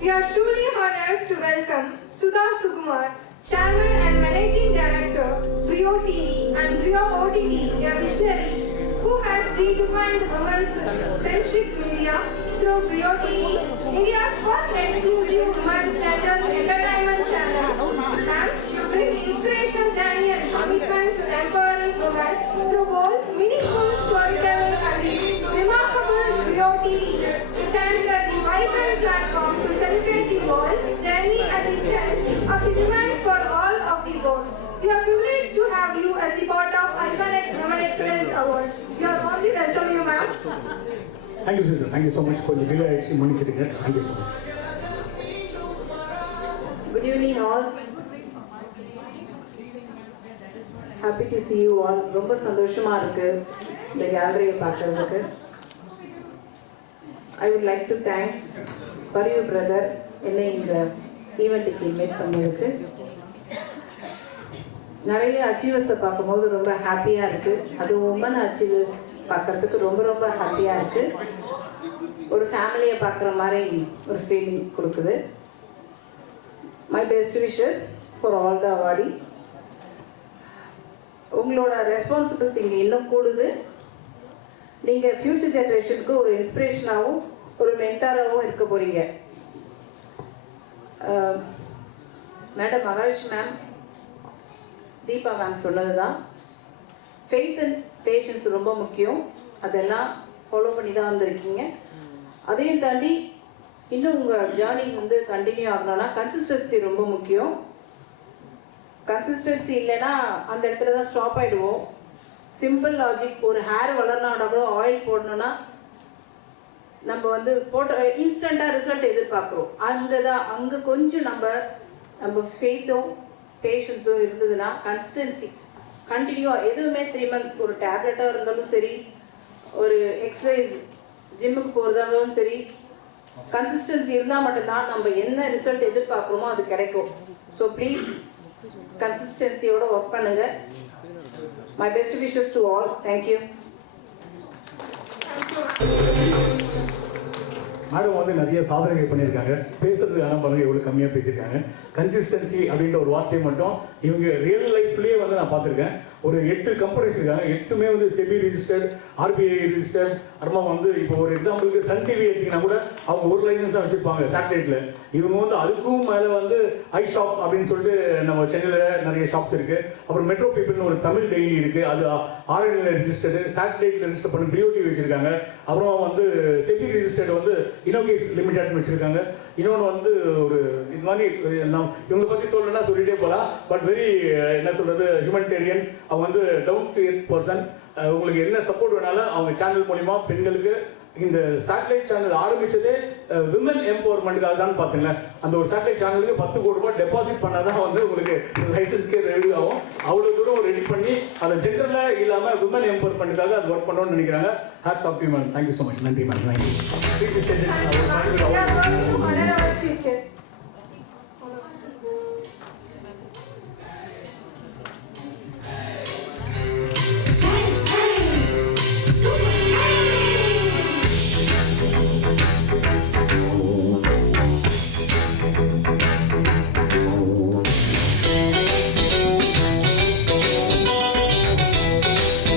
We are truly honored to welcome Sudha Sukumar, Chairman and Managing Director, Brio TV and Brio OTT, a visionary who has redefined women's-centric media through Brio TV, India's first exclusive women's-centered entertainment channel. And you bring inspirational journey and commitment to empowering women through bold, meaningful storytelling and remarkable Brio TV stands as the vibrant platform to celebrate the voice, journey and the strength of the women for all of the bones. We are privileged to have you as the part of Iconics Women Excellence Awards. We are warmly welcome you, ma'am. Thank you, sister. Thank you so much for the delay. Thank you so much. Good evening, all. Happy to see you all. ரொம்ப சந்தோஷமா இருக்கு இந்த கேலரியை பார்க்கறதுக்கு. I would like to thank Pariyu brother என்னை இந்த ஈவெண்ட்டுக்கு invite பண்ணியிருக்கு. நிறைய அச்சீவர்ஸை பார்க்கும்போது ரொம்ப ஹாப்பியாக இருக்குது. அது உமன் அச்சீவர்ஸ் பார்க்குறதுக்கு ரொம்ப ரொம்ப ஹாப்பியாக இருக்குது. ஒரு ஃபேமிலியை பார்க்குற மாதிரி ஒரு ஃபீலிங் கொடுக்குது. My best wishes for all the awardee. உங்களோட ரெஸ்பான்சிபிள்ஸ் இங்கே இன்னும் கூடுது. நீங்கள் ஃப்யூச்சர் ஜென்ரேஷனுக்கு ஒரு இன்ஸ்பிரேஷனாகவும் ஒரு மென்டாராகவும் இருக்க போகிறீங்க. Madam Mahalakshmi ma'am, Deepa ma'am சொன்னது தான், ஃபெய்த் அண்ட் பேஷன்ஸ் ரொம்ப முக்கியம். அதெல்லாம் ஃபாலோ பண்ணி தான் வந்திருக்கீங்க. அதையும் தாண்டி இன்னும் உங்கள் ஜேர்னி வந்து கண்டினியூ ஆகணும்னா கன்சிஸ்டன்சி ரொம்ப முக்கியம். கன்சிஸ்டன்சி இல்லைன்னா அந்த இடத்துல தான் ஸ்டாப் ஆகிடுவோம். சிம்பிள் லாஜிக், ஒரு ஹேர் வளரணும்னா கூட ஆயில் போடணுன்னா நம்ம வந்து போட்ட இன்ஸ்டண்ட்டாக ரிசல்ட் எதிர்பார்க்குறோம். அங்கே கொஞ்சம் நம்ம ஃபெய்த்தும் பேஷன்ஸும் இருந்ததுன்னா கன்சிஸ்டன்சி கண்டினியூவாக எதுவுமே 3 months ஒரு டேப்லெட்டாக இருந்தாலும் சரி, ஒரு எக்ஸசைஸ் ஜிம்முக்கு போகிறதா இருந்தாலும் சரி, கன்சிஸ்டன்சி இருந்தால் மட்டும்தான் நம்ம என்ன ரிசல்ட் எதிர்பார்க்குறோமோ அது கிடைக்கும். ஸோ ப்ளீஸ் கன்சிஸ்டன்சியோட ஒர்க் பண்ணுங்கள். My best wishes to all. Thank you. Madam வந்து நிறைய சாதனைகள் பண்ணியிருக்காங்க. பேசுறது ஆனால் பாருங்கள் எவ்வளோ கம்மியாக பேசியிருக்காங்க. கன்சிஸ்டன்சி அப்படின்ற ஒரு வார்த்தையை மட்டும் இவங்க ரியல் லைஃப்லேயே வந்து நான் பார்த்துருக்கேன். ஒரு 8 கம்பெனி வச்சுருக்காங்க. 8மே வந்து செபி ரிஜிஸ்டர்ட், ஆர்பிஐ ரிஜிஸ்டர்ட். அப்புறமா வந்து இப்போ ஒரு எக்ஸாம்பிளுக்கு சன் டிவி எடுத்திங்கன்னா கூட அவங்க ஒரு லைசன்ஸ் தான் வச்சுருப்பாங்க சேட்டலைட்டில். இவங்க வந்து அதுக்கும் மேலே வந்து ஐ ஷாப் அப்படின்னு சொல்லிட்டு நம்ம சென்னையில் நிறைய ஷாப்ஸ் இருக்குது. அப்புறம் மெட்ரோ பீப்பிள்னு ஒரு தமிழ் டெய்லி இருக்குது, அது ஆர்என்எல் ரிஜிஸ்டர்டு, சேட்டலைட்டில் ரிஜிஸ்டர் பண்ணி பிஓடி வச்சுருக்காங்க. அப்புறம் வந்து செபி ரிஜிஸ்டர்டு வந்து இனோகேஸ் லிமிடெட்னு வச்சுருக்காங்க. இன்னொன்று வந்து ஒரு இது மாதிரி இவங்களை பற்றி சொல்லணும்னா சொல்லிகிட்டே போகலாம். பட் வெரி என்ன சொல்கிறது, ஹியூமனிடேரியன். அவங்க வந்து டவுன் டு எர்த் பர்சன். உங்களுக்கு என்ன சப்போர்ட் வேணாலும் அவங்க சேனல் மூலிமா பெண்களுக்கு இந்த சேட்டலைட் சேனல் ஆரம்பித்ததே விமன் எம்பவர்மெண்ட்டுக்காக தான். பார்த்தீங்களேன், அந்த ஒரு சேட்டலைட் சேனலுக்கு 10 கோடி ரூபாய் டெபாசிட் பண்ணால் தான் வந்து உங்களுக்கு லைசன்ஸ்க்கே ரெடி ஆகும். அவ்வளோ தூரம் ரெடி பண்ணி அதை ஜென்ரலாக இல்லாமல் விமன் எம்பவர்மெண்ட்டுக்காக அது ஒர்க் பண்ணணும்னு நினைக்கிறாங்க. Hats off you ma'am. Thank you so much. நன்றி மேம். தேங்க்யூ.